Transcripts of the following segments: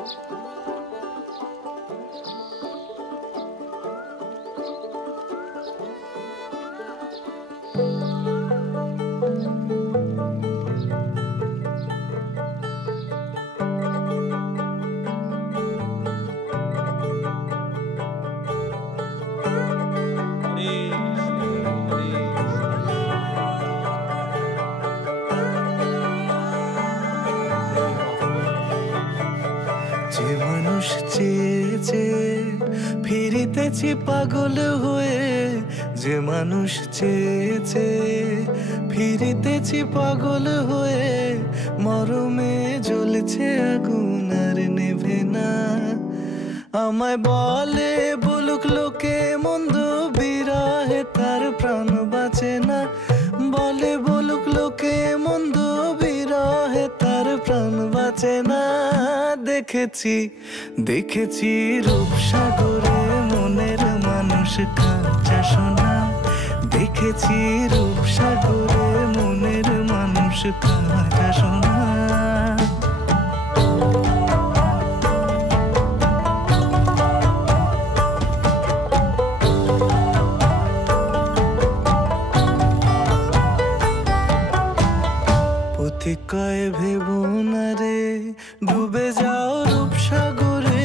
যে মানুষ চেয়েছে ফিরিতেছি পাগল হয়ে, যে মানুষ চেয়েছে ফিরিতেছি পাগল হয়ে, মরমে জ্বলছে আগুন আর নেভে না। আমায় বলে বলুক লোকে মন্দ, বিরহে তার প্রাণ বাঁচে না। বলে বলুক লোকে মন্দ, বিরহে তার প্রাণ বাঁচে না। দেখেছি দেখেছি রূপসাগরে মনের মানুষ কাঁচা সোনা। দেখেছি রূপসাগরে মনের মানুষ কাঁচা সোনা। পথিক কয় ভেবো না রে ডুবে যাও রূপসাগরে।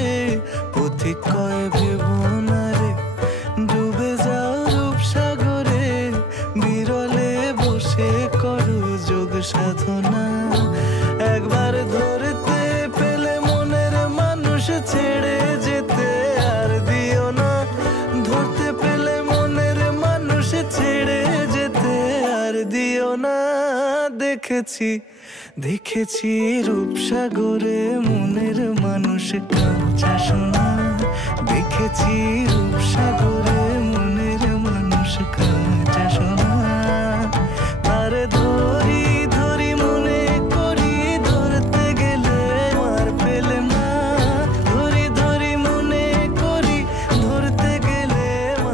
পথিক কয় ভেবো না রে ডুবে যাও রূপসাগরে। বিরলে বসে করো যোগ সাধনা। একবার ধরতে পেলে মনের মানুষ ছেড়ে যেতে আর দিও না। ধরতে পেলে মনের মানুষ ছেড়ে যেতে আর দিও না। দেখেছি দেখেছি রূপসাগরে মনের মানুষ কাঁচা সোনা। দেখেছি রূপসাগরে মনের মানুষ কাঁচা সোনা। আর ধরি ধরি মনে করি ধরতে গেলে আর পেলে না। ধরি ধরি মনে করি ধরতে গেলে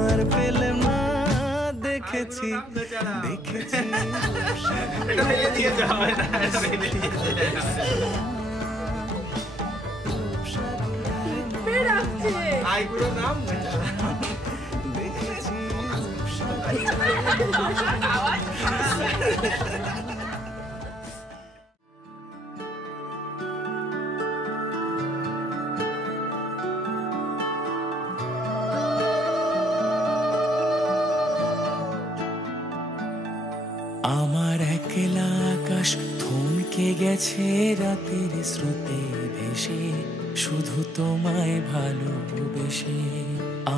আর পেলে না। দেখেছি দেখেছি এটা ফেলে দিয়ে যাও, এটা ফেলে দিয়ে যাও। আই পুরো নাম দেখেছি আমার একলা আকাশ থমকে গেছে রাতের স্রোতে ভেসে, শুধু তোমায় ভালোবেসে।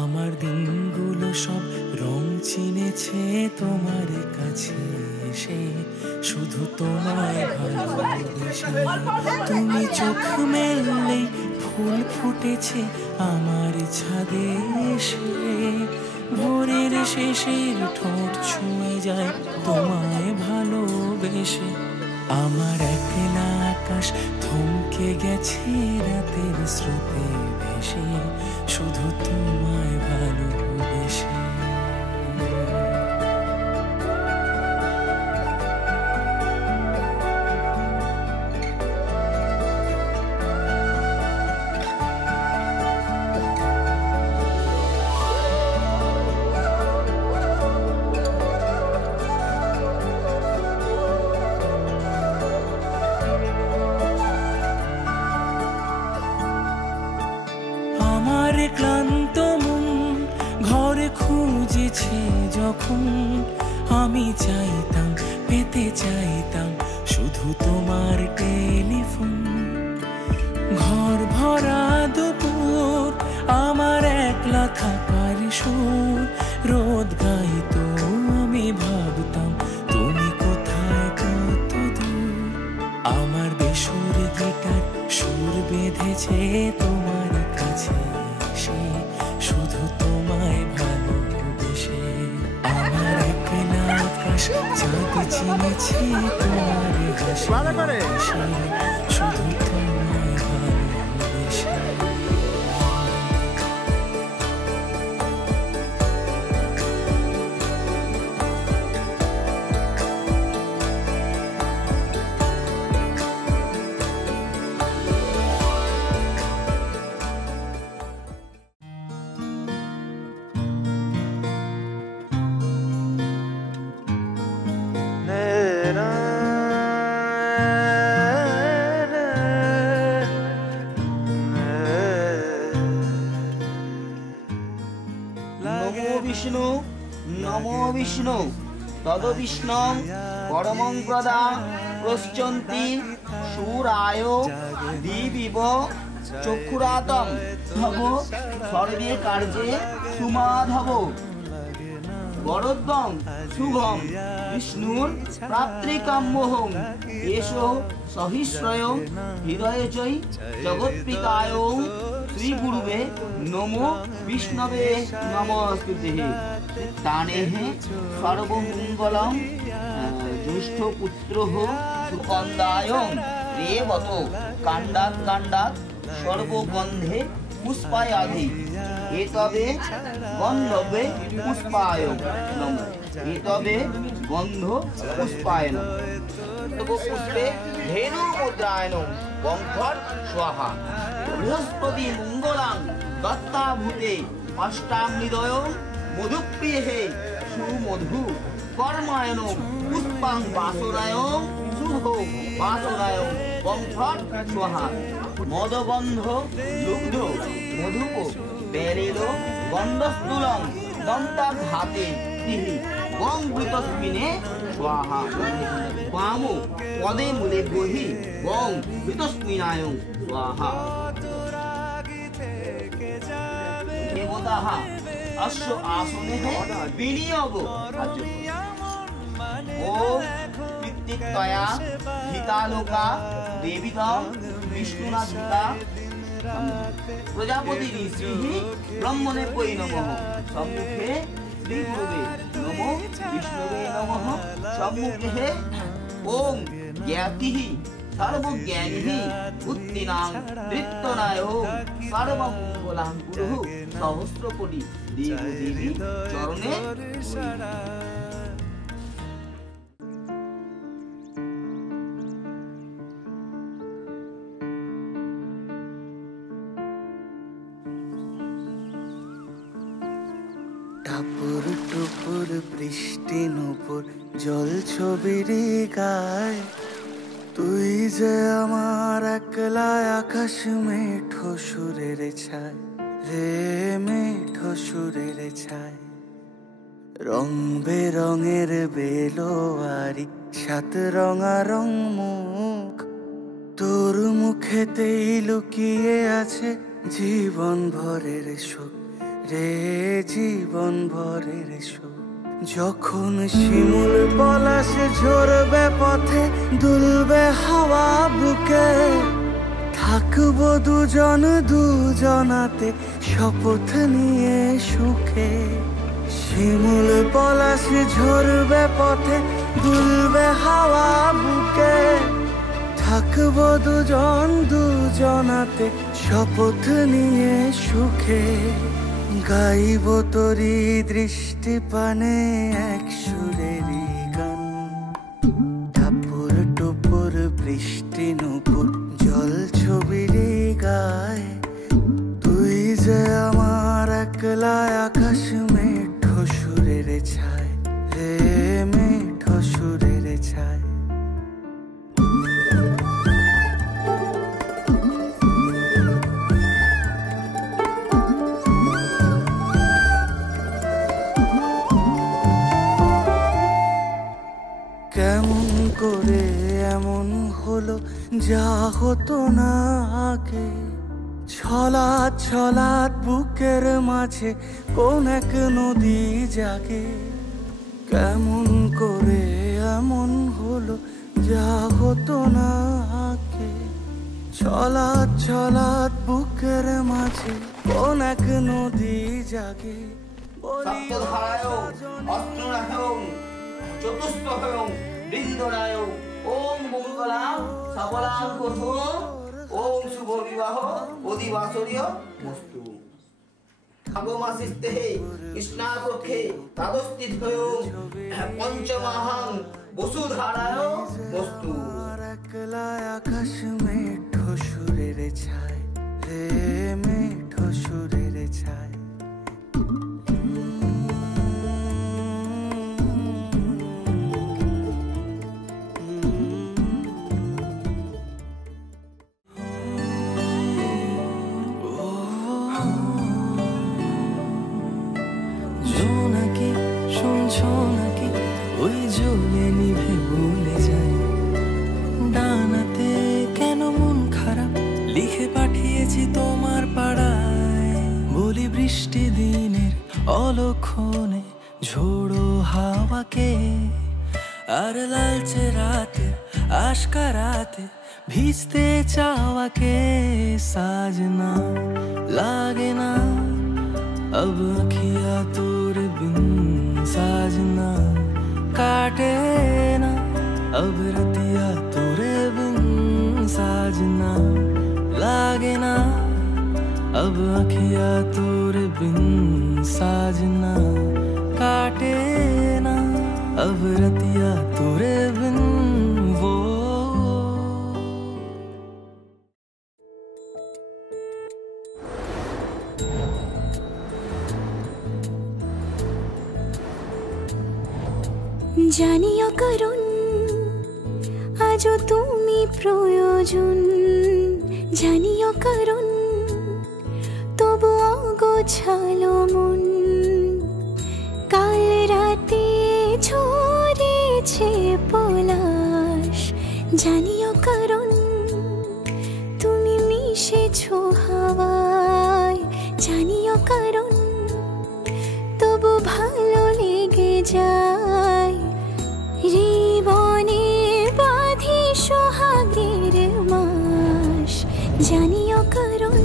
আমার দিনগুলো সব রং চিনেছে তোমার কাছে এসে, শুধু তোমায় ভালোবেসে। তুমি চোখ মেললেই ফুল ফুটেছে আমার ছাদে এসে। ভোরের শেষের ঠোঁট ছুঁয়ে যায় তোমায় ভালোবেসে। আমার একলা আকাশ থমকে গেছে রাতের স্রোতে ভেসে, শুধু তোমায় ভালোবেসে। ক্লান্ত মন ঘরে খুঁজেছে যখন, আমি চাইতাম পেতে চাইতাম শুধু তোমার টেলিফোন। ঘর ভরা দুপুর আমার একলা থাকার সুর রোদ গাইতো, আমি ভাবতাম তুমি কোথায় কত দূর। আমার বেসুর গিটার সুর বেঁধেছে তোমার কাছে এসে, শুধু তোমায় ভালোবেসে। আমার একলা আকাশ চাঁদ চিনেছে তোমার হাসি, শুধু তোমায় ভালোবেসে। নমো বিষ্ণু তদ বিষ্ণং পরমং প্রদা প্রশ্চন্তি সুরায় দিবিব চক্ষুরাতম ধব সর্বে কার্যে সুমাধব বরদ্বং শুভম বিষ্ণুর প্রাত্রিকাম্যহং এষো সহিশ্রয়ং হৃদয়ে চৈ জগৎপ্রীতায়ং শ্রী গুরুবে নমো বিষ্ণবে নমস্তুতে। তানেহ সর্বমঙ্গলং জ্যৈষ্ঠ পুত্র সুকন্দায়ং রেবত কাণ্ডাৎ কাণ্ডাৎ সর্বগন্ধে পুষ্পায়াধি এতবে গন্ধবে পুষ্পায় নমঃ এতবে গন্ধ পুষ্পায় নমঃ পুষ্পে ধেনু মুদ্রায়ণ বংধর স্বাহা বৃহস্পতি মঙ্গলাং দত্তা ভূতে অষ্টামৃদয় মধুপ্রিয়ে সুমধু কর্মায়ণ পুষ্পাং বাসরায় শুভ বাসরায় বংধর স্বাহা মদগন্ধ লুব্ধ মধুপ বেরেল গন্ধস্থূলং দন্তাঘাতে তিহি গং ভূতস্মিনে স্বাহা বামো পদে মূলে বহি গং ভূতস্মিনায় স্বাহা দেবতাঃ অশ্ব আসনে বিনিয়োগ ওম কৃত্তিত্বয়া হিতালোকা দেবিতং বিষ্ণুনা ধৃতা প্রজাপতি ঋষি ব্রহ্মণে পৈ নমঃ সম্মুখে শ্রী গুরুবে নমো বিষ্ণুবে নমঃ সম্মুখে ওম জ্ঞাতিঃ সর্বজ্ঞানিঃ উত্তিনাং নৃত্যনায় সর্বমঙ্গলাং গুরুঃ সহস্রকোটি দেবী দেবী চরণে টাপুর টুপুর বৃষ্টি নুপুর জল ছবির গায় তুই যে আমার একলা আকাশ মেঠো সুরের ছায় রে মেঠো সুরের ছায় রং বেরঙের বেলোয়ারি সাত রঙা রং মুখ তোর মুখেতেই লুকিয়ে আছে জীবন ভরের সুখ রে জীবন ভরের সুখ যখন শিমুল পলাশ ঝরবে পথে দুলবে হাওয়া বুকে থাকবো দুজন দুজনাতে শপথ নিয়ে সুখে শিমুল পলাশ ঝরবে পথে দুলবে হাওয়া বুকে থাকবো দুজন দুজনাতে শপথ নিয়ে সুখে গাইব তোরি দৃষ্টি পানে এক সুরেরই গান টাপুর টুপুর বৃষ্টি নুপুর জল ছবির গায় তুই যে আমার একলা আকাশ মেঠো সুরের ছায় রে মেঠো সুরের ছায় কেমন করে এমন হলো যা হতো না আগে ছলাৎ ছলাৎ বুকের মাঝে কোন এক নদী জাগে কেমন করে এমন হলো যা হতো না আগে ছলাৎ ছলাৎ বুকের মাঝে কোন এক নদী জাগে সপ্তধারায় অষ্টরাহং চতুষ্পদং বৃন্দনায় ওম মঙ্গলাং সবলাং কোথো ওম শুভ বিবাহ অধিবাসরীয় মস্তু আগমাসিস্তে কৃষ্ণাপক্ষে তাদস্থিতয়ং পঞ্চমাহং বসুধারায় মস্তু একলা আকাশ মেঠো সুরের ছায় রে মেঠো সুরের ছায় জোনাকি শুনছ অলক্ষণে ঝোড়ো হাওয়াকে, আর লালচে রাতে আশকা রাতে ভিজতে চাওয়াকে। साजना लागे ना अब अखियाँ तोरे बिन, साजना काटे ना अब रतिया तोरे बिन। साजना लागे ना अब अखियाँ तोरे बिन, साजना काटे ना अब रतिया तोरे बिन। वो জানিও কারণ আজও তুমি প্রয়োজন, জানিও কারণ তবু অগোছালো মন। কাল রাতে ঝরেছে পলাশ, জানিও কারণ তুমি মিশেছো হাওয়ায়। জানিও কারণ তবু ভালো লেগে যায়। জীবনে বাঁধি সোহাগের মাস, জানিও কারণ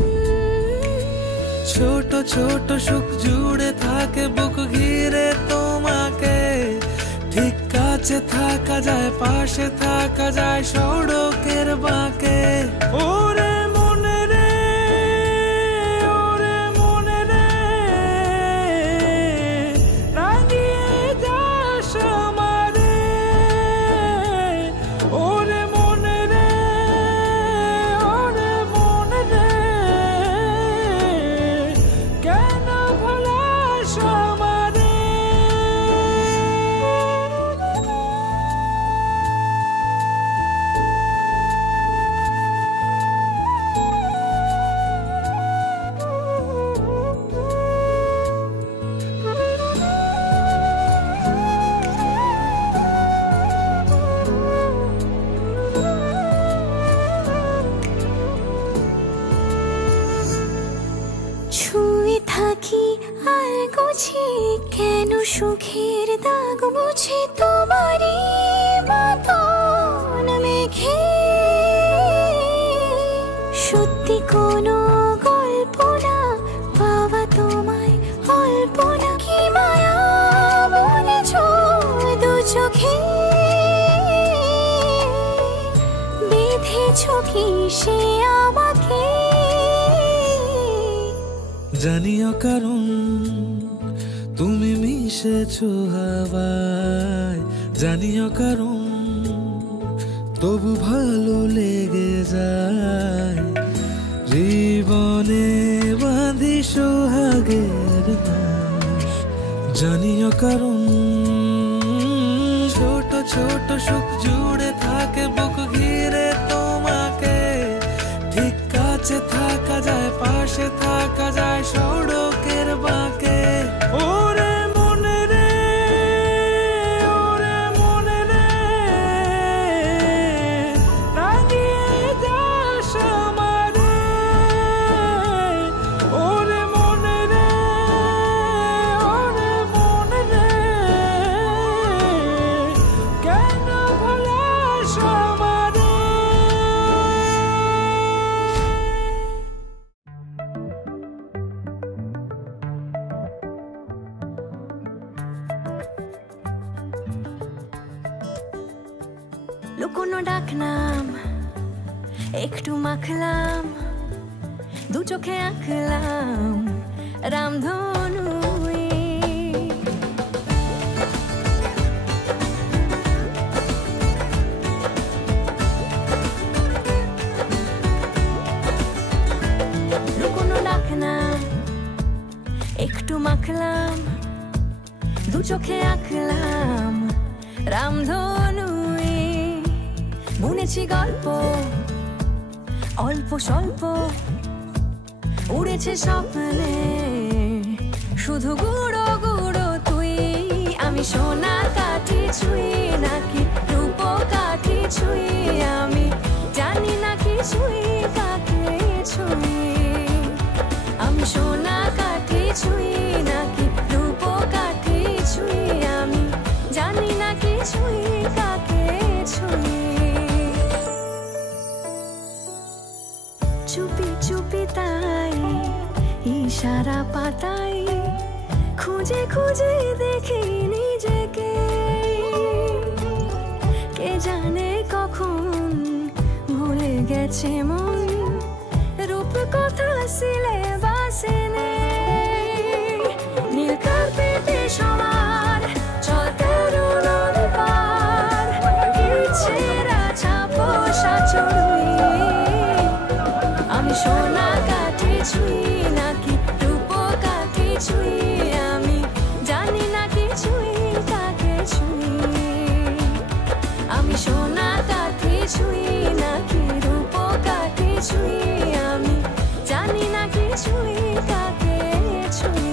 ছোট ছোট সুখ জুড়ে থাকে বুক ঘিরে তোমাকে। ঠিক কাছে থাকা যায়, পাশে থাকা যায় সড়কের বাঁকে। ওরে মনে রে, ওরে মনে রে, রাঙিয়ে যাস আমারে। ওরে মনে রে, ওরে মনে রে, কেন ভোলাস আমারে। ছুঁয়ে থাকি আর গোছে কেন সুখের দাগ মুছে তোমারই মতন মেঘে। সত্যি কোনো গল্প না পাওয়া তোমায় অল্প না, কি মায়া বলেছ দু চোখে। বেঁধেছ কি সে আমাকে, জানিও কারণ তুমি মিশেছো হাওয়ায়। জানিও কারণ তবু ভালো লেগে যায়। জীবনে বাঁধি সোহাগের মাস, জানিও কারণ ছোট ছোট সুখ জুড়ে থাকে বুক ঘিরে তোমাকে। ঠিক কাছে থাকা যায়, পাশে থাকা যায় সড়কের বাঁকে। ওরে মনে রে, ওরে মনে রে, রাঙিয়ে যাস আমারে। ওরে মনে রে, ওরে মনে রে, কেন ভোলাস আমারে। লুকোনো ডাকনাম একটু মাখলাম, দু চোখে আঁকলাম রামধনু। লুকোনো ডাকনাম একটু মাখলাম, দু চোখে আঁকলাম রামধনু। বুনেছি গল্প অল্প স্বল্প, উড়েছে স্বপ্নে শুধু গুঁড়ো গুঁড়ো তুই। আমি সোনা কাঠি ছুঁই নাকি রূপ কাঠি ছুঁই, আমি জানি না কি ছুঁই কাকে ছুঁই। আমি সোনা কাঠি ছুঁই নাকি রূপ সারা পাতায় খুঁজে খুঁজে দেখি নিজেকে, কে জানে কখন ভুলে গেছে মন, রূপ কথা সিলেবাসে নেই। নীল কার্পেটে সবার চলতে নদী পার, ছেঁড়া ছাপোষা চড়ুই। আমি সোনা কাঠি ছুঁই নাকি রূপ কাঠি ছুঁই, আমি জানি না কিছুই কাকে ছুঁই। আমি সোনা কাঠি ছুঁই নাকি রূপ কাঠি ছুঁই, আমি জানি না কিছুই কাকে ছুঁই।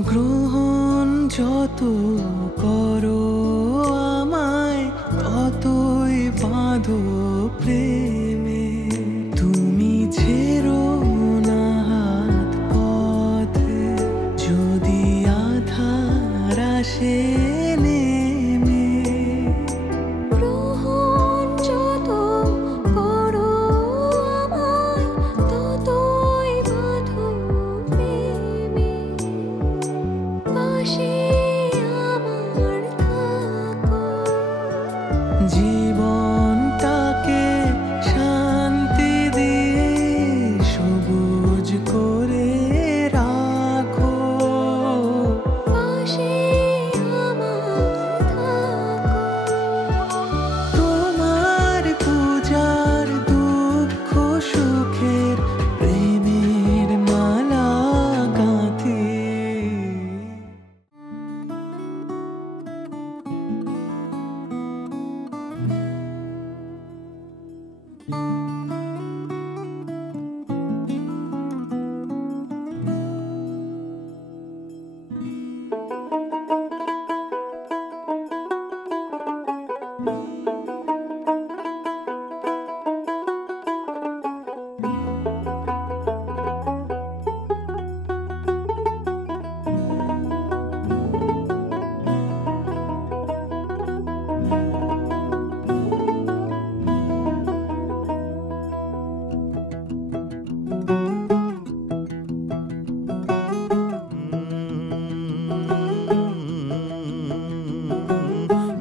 গ্রহণ যত করো আমায় ততই বাঁধো প্রেমে তুমি ছেড়ো না হাত পথে যদি আধার আসে নেমে গ্রহণ যত করো আমায় ততই বাঁধো প্রেমে পাশে আমার থাকো জীবনটাকে শান্তি দিয়ে সবুজ করে রাখো পাশে আমার থাকো তোমার পূজার দুঃখ সুখের প্রেমের মালা গাঁথি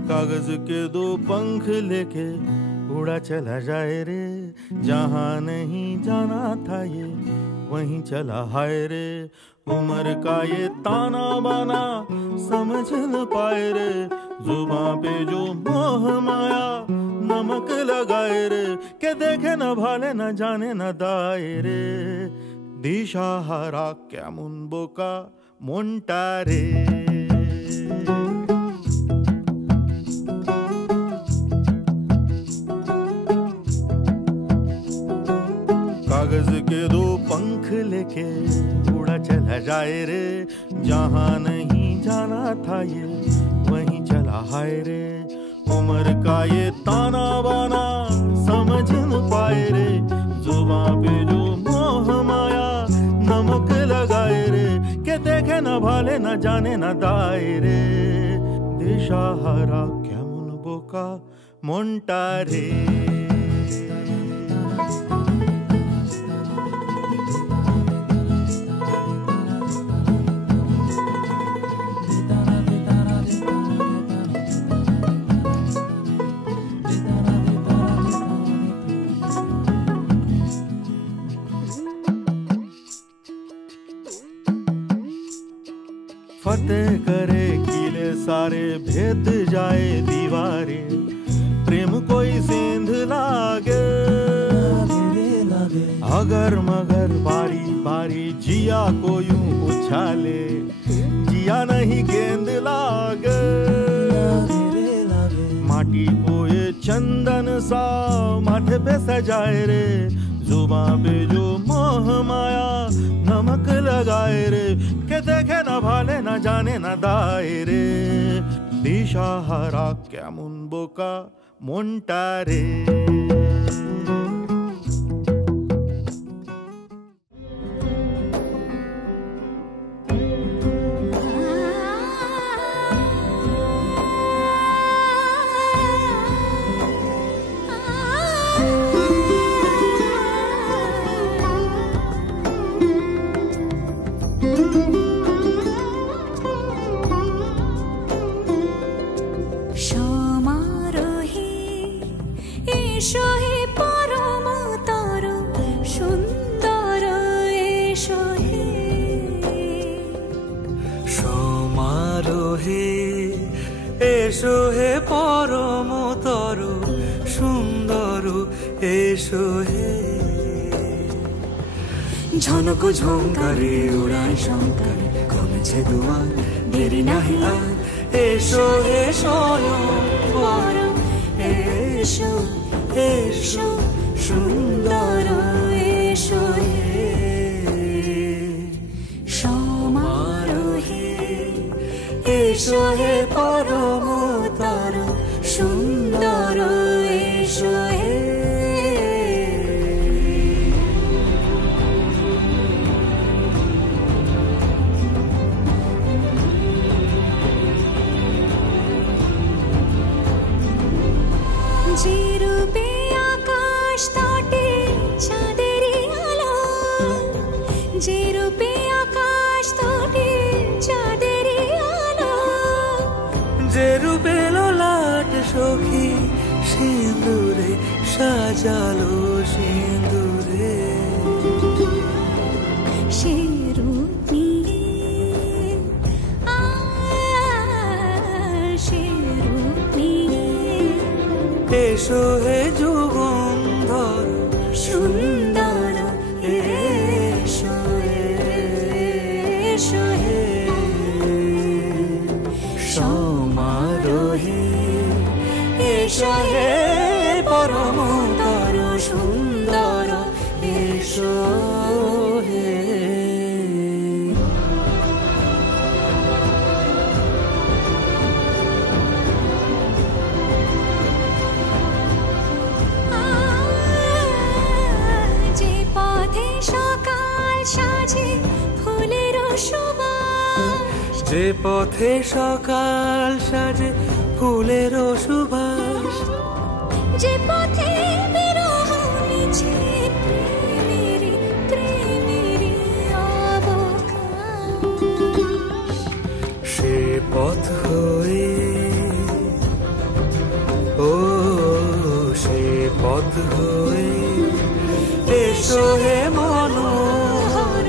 कागज के दो पंख लेके उड़ा चला जाए रे जहाँ नहीं जाना था ये वहीं चला हाय रे उम्र का ये ताना बाना समझ न पाए रे जुबां पे जो मोह माया नमक लगाए रे के देखे न भाले न जाने न दाए रे दिशाहारा केमन बोका मोंटा रे कागज के दो पंख लेके उड़ा चला जाए रे जहाँ नहीं जाना था ये वहीं चला हाय रे उम्र का ये ताना बाना समझ न पाए रे जुबां पे जो मोह माया नमक लगाए रे के देखे न भाले न जाने न दाए रे दिशाहारा केमन बोका मोंटा रे फतेह करे किले सारे भेद जाए दीवारें प्रेम कोई सेंध लागे अगर मगर बारी बारी जिया को यूं उछाले जिया नहीं गेंद लागे माटी को ये चंदन सा माथे पे सजाए रे जुबां पे जो मोह माया नमक लगाए रे के देखे न भाले न जाने न दाए रे दिशाहारा केमन बोका मोंटा रे এসো হে পরমতর সুন্দর এসো হে ঝনক ঝঙ্কারে উড়ায় শঙ্কারে কমেছে দুয়ার দেরি নাহি আর এসো হে স্বয়ং এসো এসো সুন্দর এসো হে সমারোহে এসো হে পরমতর সুন্দর এসো হে যে রূপে আকাশ তটে চাঁদেরই আলো, যে রূপে আকাশ তটে চাঁদেরই আলো, যে রূপে ললাট সখী সিঁদুরে সাজালো সিঁদুরে সে রূপ নিয়ে সে রূপ নিয়ে এসো হে যুগন্ধর সুন্দর এসো এসো হে সমারোহে এসো হে পরমতর সুন্দর এসো হে যে পথে সকাল সাজে ফুলের সুবাস, যে পথে সকাল সাজে ফুলের সুবাস, যে পথে বিরহ মিছে প্রেমেরই প্রেমেরই অবকাশ, সে পথ হয়ে ও সে পথ হয়ে এসো হে মনোহর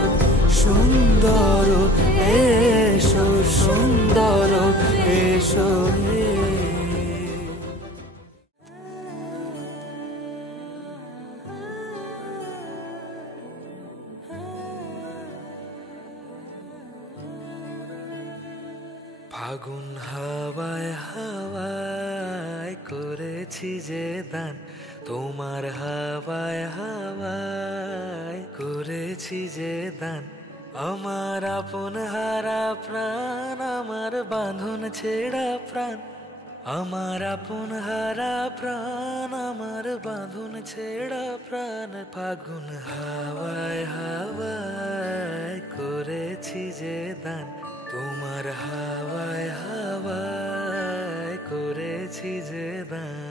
সুন্দর এসো সুন্দর এসো হে ফাগুন হাওয়ায় হাওয়ায় করেছি যে দান, তোমার হাওয়ায় হাওয়ায় করেছি যে দান, আমার আপন হারা প্রাণ, আমার বাঁধন ছেঁড়া প্রাণ, আমার আপন হারা প্রাণ, আমার বাঁধন ছেঁড়া প্রাণ, ফাগুন হাওয়ায় হাওয়ায় করেছি যে দান, তোমার হাওয়ায় হাওয়ায় করেছি যে দান।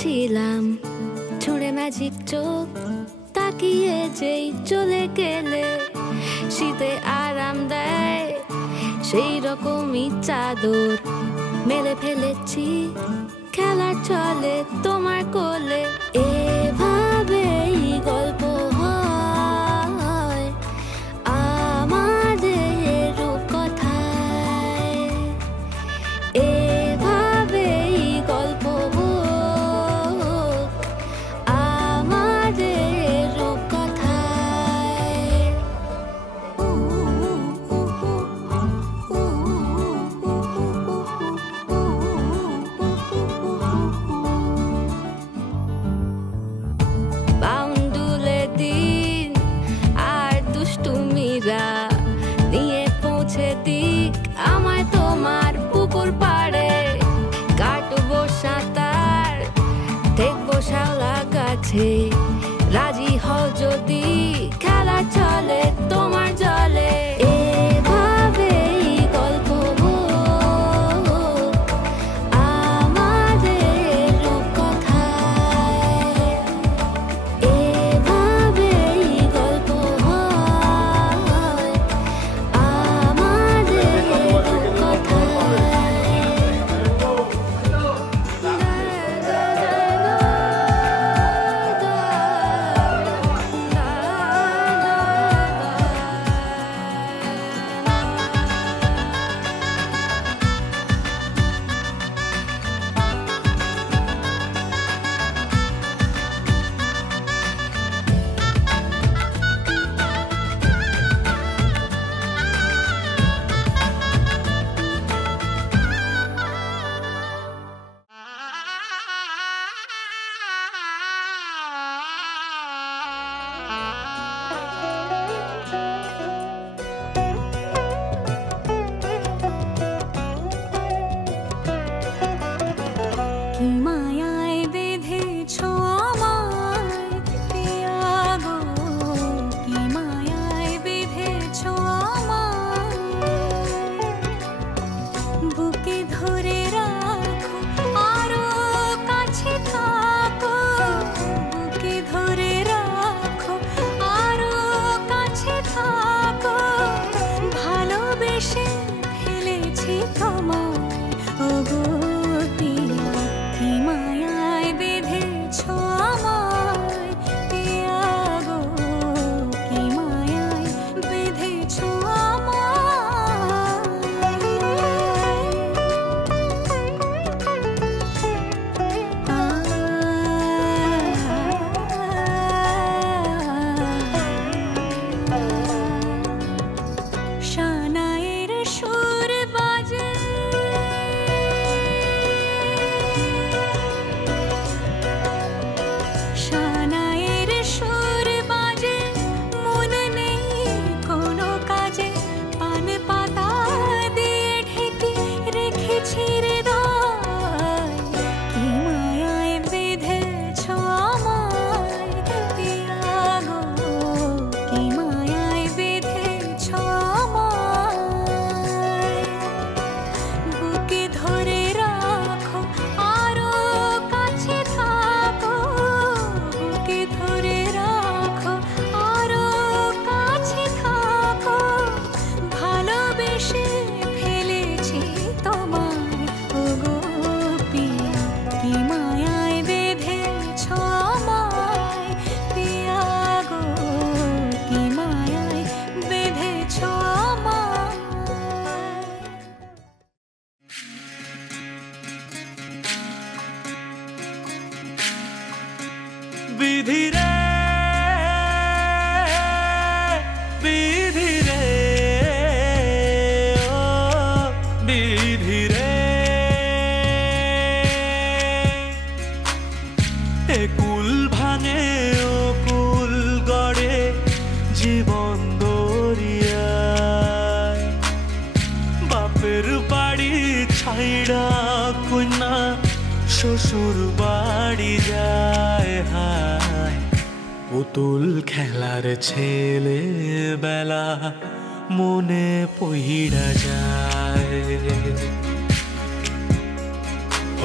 ছিলাম ছুঁড়ে ম্যাজিক চোখ তাকিয়ে যেই চলে গেলে, শীতে আরাম দেয় সেই রকমই চাদর মেলে ফেলেছি খেলার চলে তোমার কোলে। এভাবেই গল্প হয় আমাদের রূপকথায়, এভাবেই গল্প আমাদের রূপকথায়। বাউন্ডুলে দিন আর দুষ্টুমিরা নিয়ে পৌঁছে দিক আমায় তোমার পুকুর পাড়ে, কাটবো সাঁতার দেখবো শাওলা গাছে, রাজি হও যদি খেলা চলে তোমার জলে। এভাবেই গল্প আমাদের রূপকথায়, এভাবেই গল্প আমাদের রূপকথায়। বিধি রে বিধি রে ও বিধি রে এ কুল ভাঙে ও কুল গড়ে জীবন দরিয়ায় বাপের বাড়ি ছাইড়া কন্যা শ্বশুর বাড়ি যায় হায় পুতুল খেলার ছেলে বেলা মনে পইড়া যায়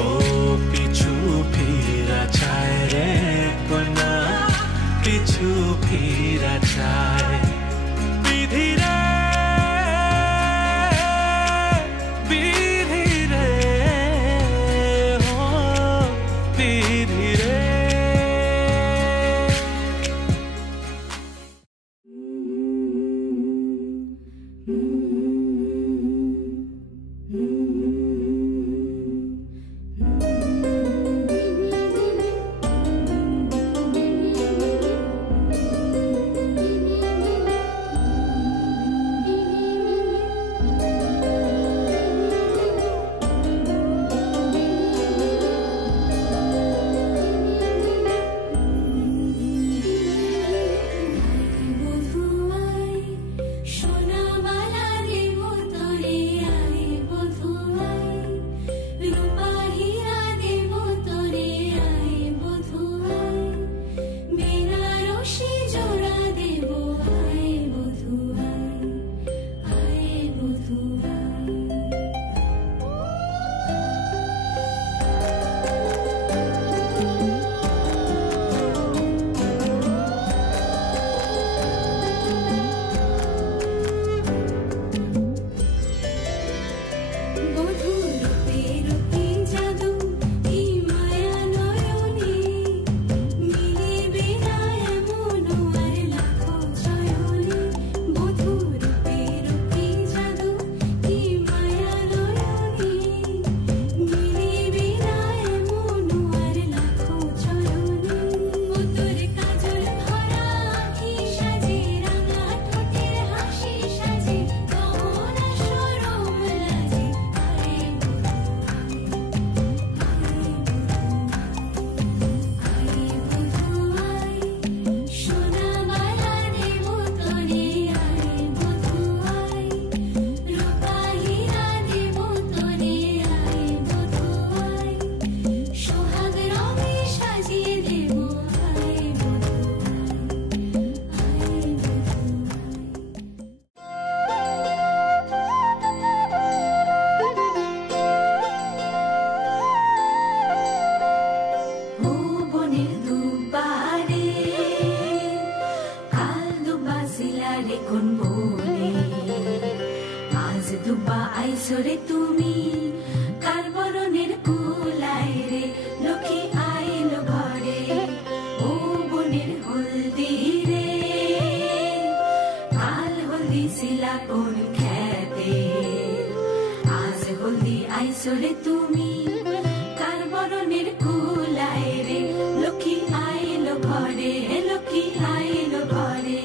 ও পিছু ফিরা চায় রে কন্যা পিছু ফিরা চায় বিধি রে বিধি রে ও বিধি রে আইসরে তুমি কারবরণের কুলাই রে লক্ষ্মী আইল ঘরে ও বনের হলদি রে কাল হলদি শিলা কোন খেতে আজ হলদি আইসরে তুমি কারবরণের কুলাই রে লক্ষ্মী আইল ঘরে লক্ষ্মী আইল ঘরে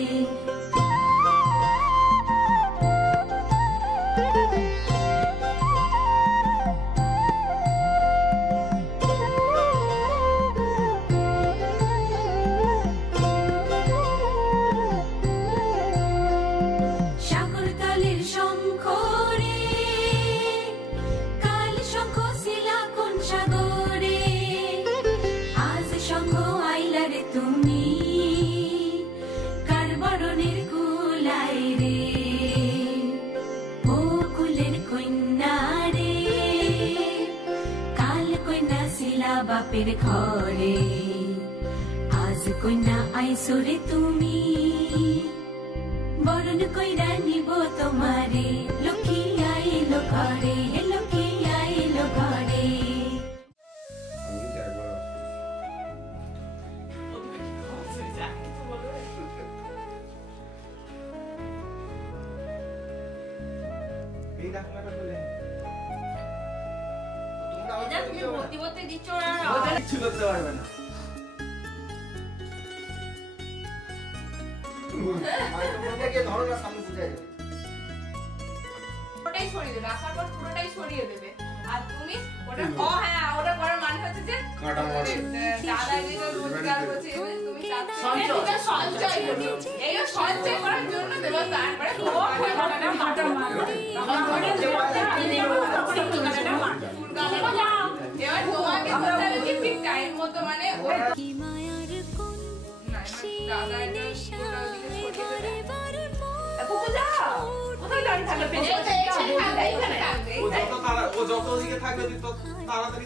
বাপের ঘরে আজ কন্যা আইসরে তুমি বরণ কইরা নিব তোমারে লক্ষ্মী আইল ঘরে লক্ষ্মী আইল ঘরে তুমি ভর্তি করতে দিচ্ছ না কিছু করতে পারবে না ধরনের সামনে বুঝে যাবে। ওটাই ছড়িয়ে দেবে, আসার পর পুরোটাই ছড়িয়ে দেবে। আর তুমি ওটা হ্যাঁ ওটা করার মানে হচ্ছে যে দাদা যেগুলো রোজগার করছে তুমি সঞ্চয় করছো, এই সঞ্চয় করার জন্য দেবো। তারপরে এবার তোমাকে বলতে হবে কি ঠিক টাইম মতো মানে দাদা ও যত দিকে থাকবে তত তাড়াতাড়ি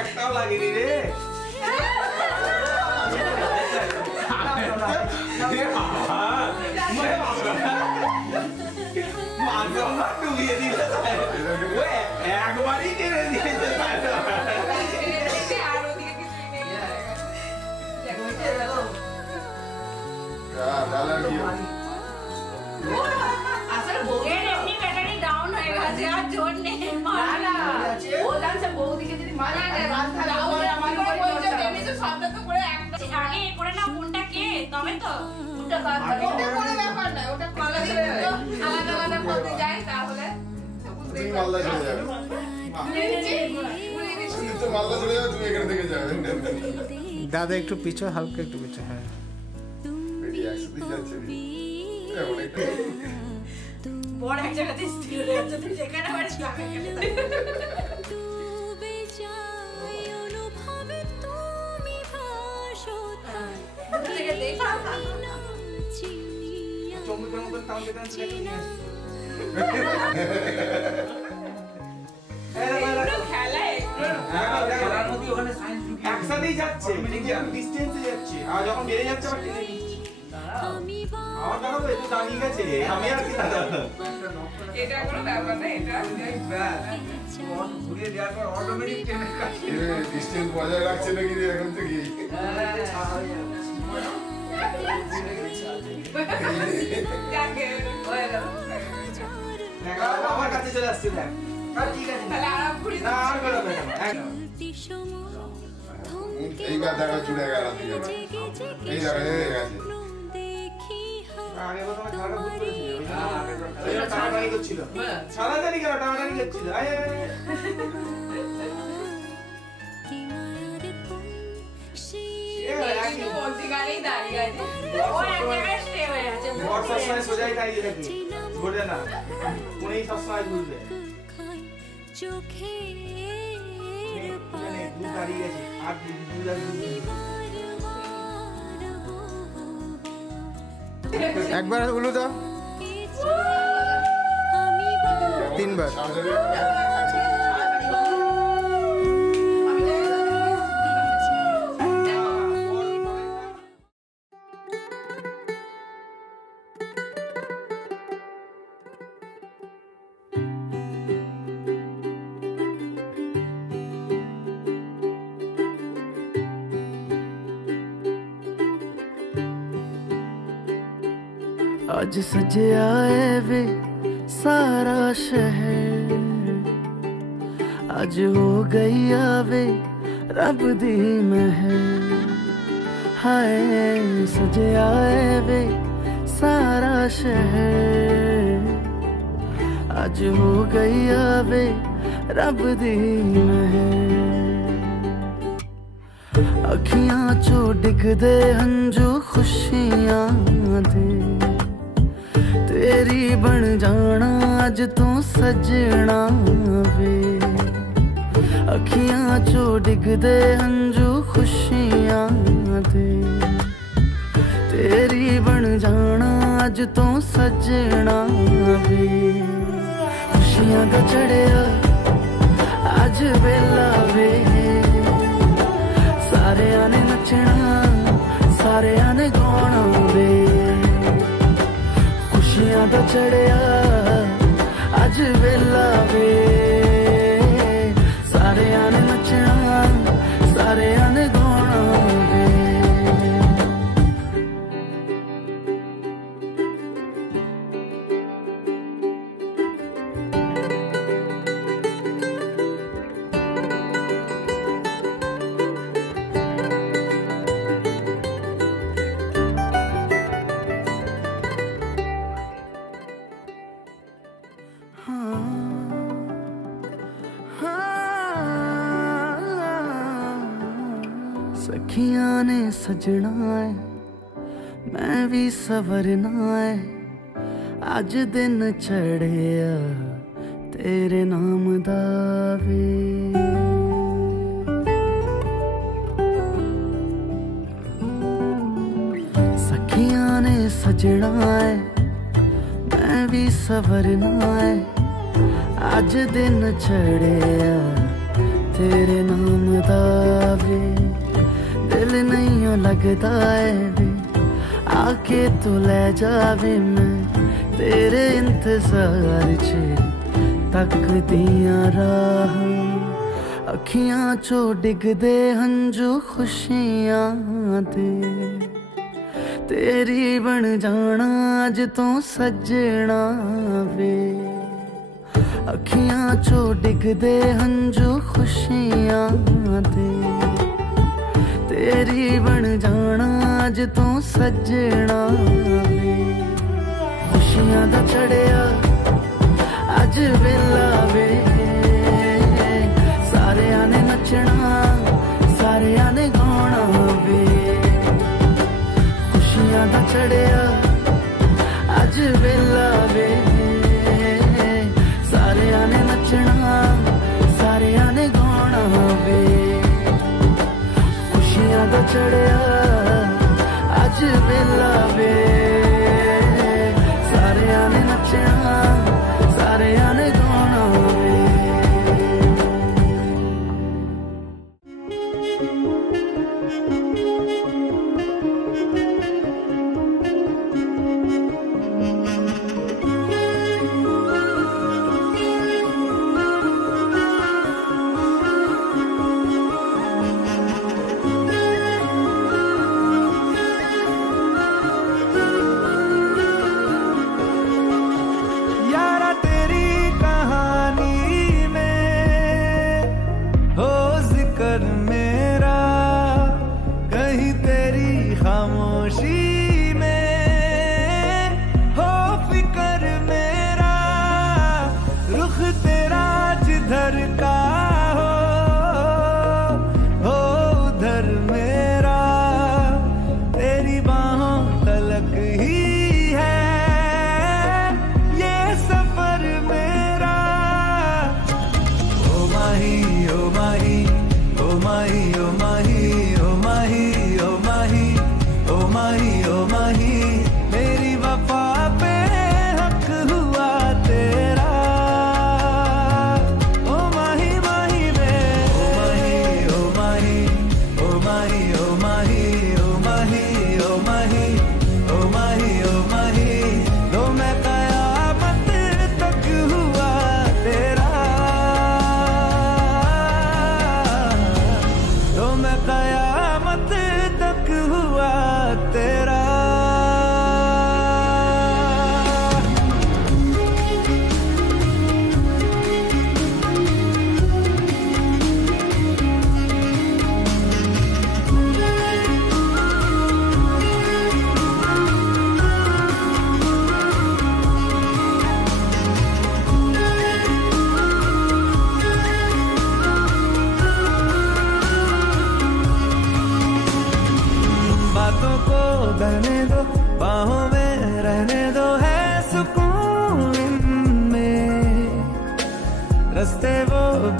একটাও লাগেনি রে। একবারই টেনে দিয়েছে। আসলে বউয়ের এমনি ব্যাটারি ডাউন হয়ে গেছে, আর জোর নেই। ও জানছে বউদিকে যদি মারা যায় সবটা তো করে আগে করে না কোনটা কে তবে তো ওটা কোনো ব্যাপার না, ওটা আলাদা আলাদা করতে যায় তাহলে মালদা চলে যাবে, মালদা চলে যাবে, তুমি এখানে থেকে যাবে। দাদা একটু পিছু, হালকা একটু পিছু। হ্যাঁ বড় এক জায়গাতে স্থির হয়ে যাচ্ছে, তুমি যেখানে পারিস একসাথেই যাচ্ছে, ডিস্টেন্সে যাচ্ছে, আর যখন বেড়ে যাচ্ছে আবার টেনে নিচ্ছে। আমার দাদা তো একটু দাঁড়িয়ে গেছে, আমি আর কি দাদা। এটা কোনো ব্যাপার না, এটা ঘুরিয়ে দেওয়ার পর অটোমেটিক টেনে কাটছে। ডিস্টেন্স বজায় রাখছে নাকি এখন থেকে? আমার কাছে চলে আসছে, দেখ ঠিক আছে, তাহলে আরাম করি না আর বেরোবে না। এইবার দেখা চুড়ে গেল, এই দেখা হয়ে গেছে। আগে প্রথমে খাওয়াটা ভুল করেছিল, ওই জন্য টানাটানি করছিল। সারাদানি কেন টানাটানি করছিল? বর্ষার সময় সোজাই দাঁড়িয়ে থাকি, ঘুরে না, উনি সবসময় ঘুরবে। দাঁড়িয়ে গেছে আর একবার উলু দাও, 3 বার। आज सजया वे सारा शहर, आज हो गई आवे रब दी महर। हाय सजया वे सारा शहर, आज हो गई आवे रब दी महर। अखियां चो डिगदे हंजू खुशियां दे, तेरी बन जाना अज तू सजना वे। अखियां चो डिगदे हंजू खुशियां दे, तेरी बन जाना अज तू सजना वे। खुशियां दा चढ़िया अज वेला वे, सारियां ने नचना सारियां ने गाना वे। खुशियां दा चढ़िया अज वेला वे सारे आने नचना सारे आने गाना वे सखियां ने सजना है मैं भी सवरना है अज दिन चढ़िया तेरे नाम दा वे सखियां ने सजना है मैं भी सवरना है अज दिन चढ़िया तेरे नाम दा वे दिल नहीं लगता है वे आके तू ले जावे मैं तेरे इंतजार च तक दिया राह अखियां चो डिगदे हंजू खुशियां दे तेरी बन जाना अज तो सजना वे अखियां चो डिगदे हंजू खुशियां दे तेरी बन जाना अज तो सजना वे खुशियां दा चढ़िया अज वेला वे सारे आने नचना सारे आने गाना वे खुशियां दा चढ़िया अज वेला वे सारे आने नचना सारे आने गाना वे खुशियां दा चढ़िया अज वेला वे सारे आने नचना सारे आने गाना वे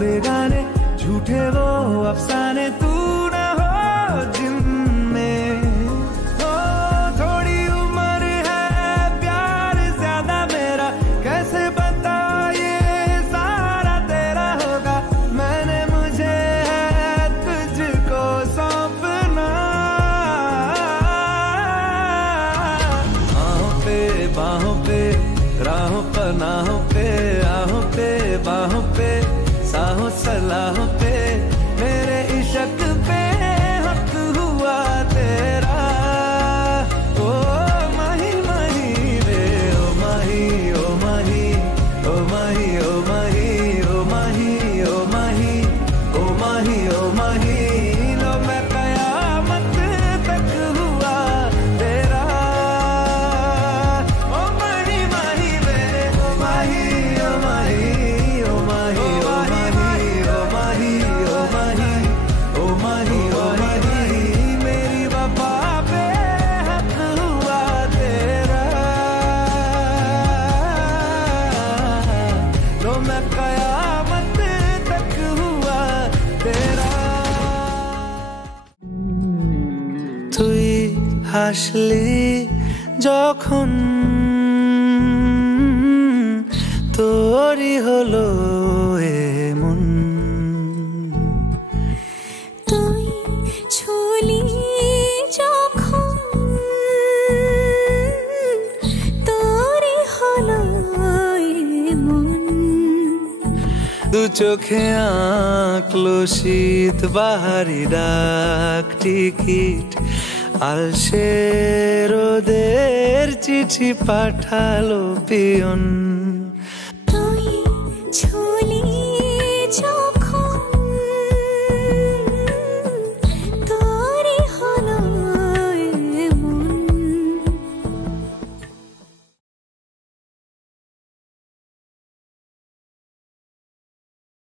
बेगाने झूठे वो अफसाने तू न हो जिनमें हो थोड़ी उम्र है प्यार ज्यादा मेरा कैसे बता ये सारा तेरा होगा मैंने मुझे है तुझको सौंपना बाहों पे राहों पनाहों पे आहों पे बाहों पे साहों सलाहों पे मेरे इश्क पे हक हुआ तेरा। ओ माही माही रे ओ माही ओ माही ओ माही ओ माही ओ माही ओ माही ओ माही ओ माही लो मैं कयामत तक हुआ तेरा। ओ माही माही रे ओ माही ओ माही ओ माही ओ माही ओ माही ओ माही ओ माही ओ माही मेरी वफा पे हक हुआ तेरा। लो मैं कयामत तक हुआ तेरा। তুই হাসলি যখন তোরই হলো এমন। তুই ছুলি যখন তোরই হলো এমন। দু চোখে আঁকলো শীত বাহারি ডাক টিকিট আলসে রোদের চিঠি পাঠালো পিয়ন।